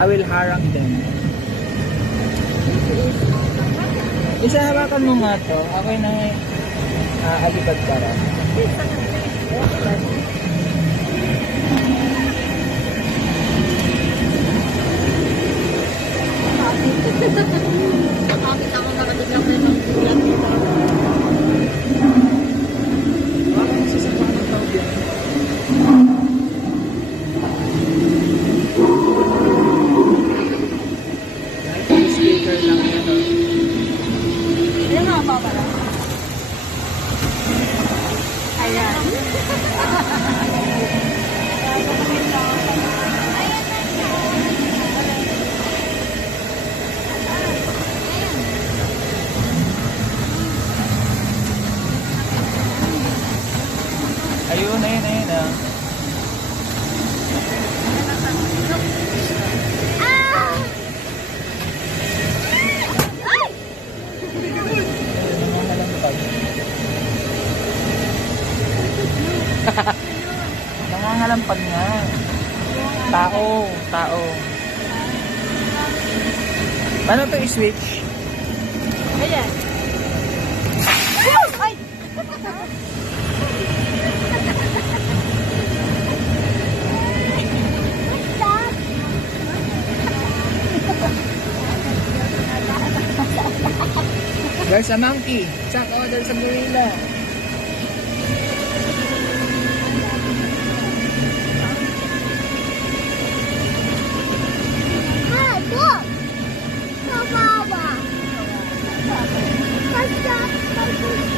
I will harang them. Isa hawakan mo nga to. Ako na alibad para. Nakakit ako nakatigang na ng bulan dito. Baka masasama ng tawag yan. Speaker lang yan. Yan nga ba pala? Ayan. Ayun, ayun, ayun ah. Nangangalampag nga. Tao, tao. Paano to i-switch? Ayan. Ay! There's a monkey. Chuck, oh, there's a gorilla. Hey, look! Mama! What's that?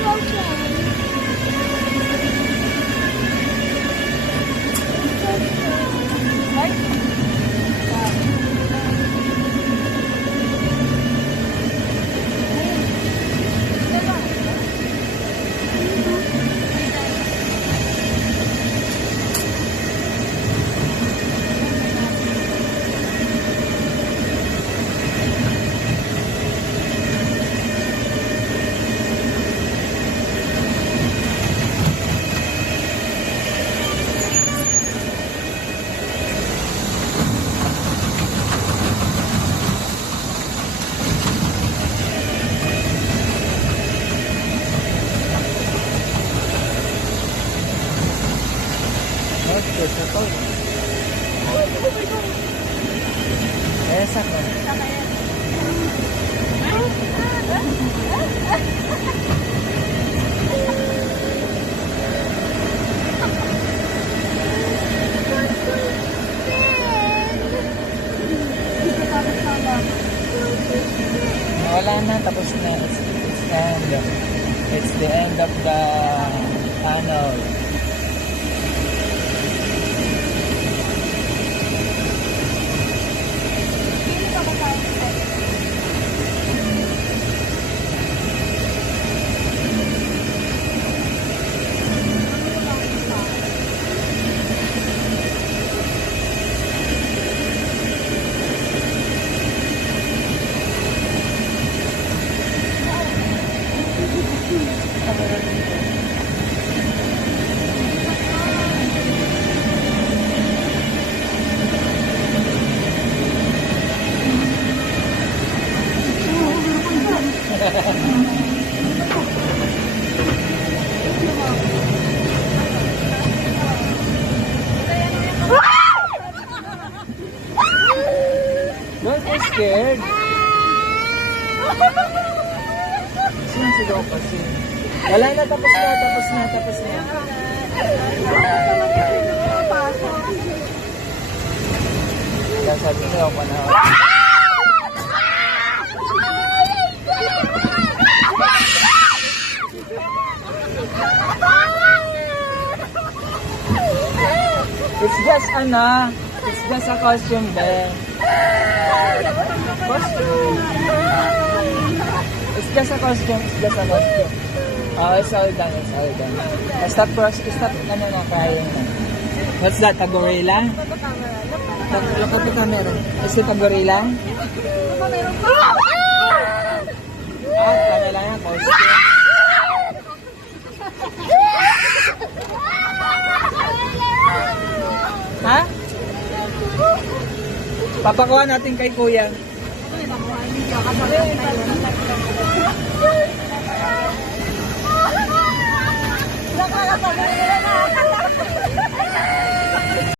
What's Oh, there's a toy. Esa ko. Wala na, tapos na. It's the end of the tunnel. Don't be scared. Sinisigaw kasi. Wala na, tapos na, tapos na, tapos na. Sasabi niyo ako na. It's just it's just a costume there. Costume. It's just a costume, it's just a costume. Oh, it's all done, it's all done. Stop, na, crying na. What's that, a gorilla? Look at the camera. Is it a gorilla? Ah, kanila yan, costume. Ha? Papakuha natin kay kuya. Nakakapagod na.